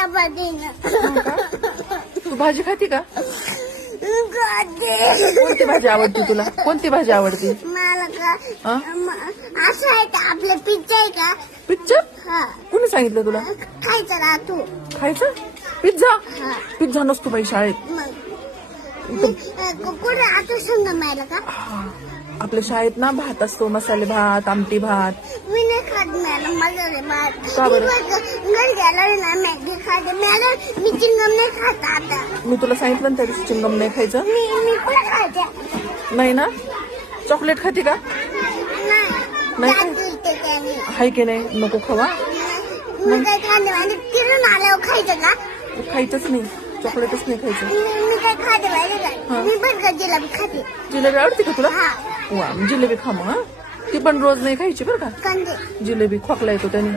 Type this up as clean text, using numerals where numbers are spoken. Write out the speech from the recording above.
चपाती ना. तू भाजी खाती का? खाते. कोणती भाजी आवडते तुला? कोणती भाजी आवडते? मला का हा? असं आहे का आपलं पिझ्झा आहे का? पिझ्झा? हा कोणी सांगितलं तुला खायचं राहतो. खायचं? पिझ्झा? हा पिझ्झा नसतो बाई शाळेत. मग कुठे आता संगमायला का? आपल्या शाळेत ना भात असतो, मसाले भात, आमटी भात. मी नाही खात मॅडम मसाले भात. का बरं? घरी गेल्यावर ना मॅगी खाते मॅडम. मी चिंगम नाही खात आता. मी तुला सांगितलं ना त्या दिवशी चिंगम नाही खायचं. मी पण खाते. नाही ना? चॉकलेट खाते का? नाही जात का? उलटे त्याने. हाय की नाही? नको खावा. मी काय खाते म्हणजे फिरून आल्यावर खायचं का? खायचंच नाही, चॉकलेटच नाही खायचं. मी काय खाते माहिती हा. का? मी पण का जिलेबी खाते. जिलेबी आवडते का तुला? हा वा, जिलेबी खा मग. ती पण रोज नाही खायची बरं का. कंदे. जिलेबी खोकला येतो त्याने.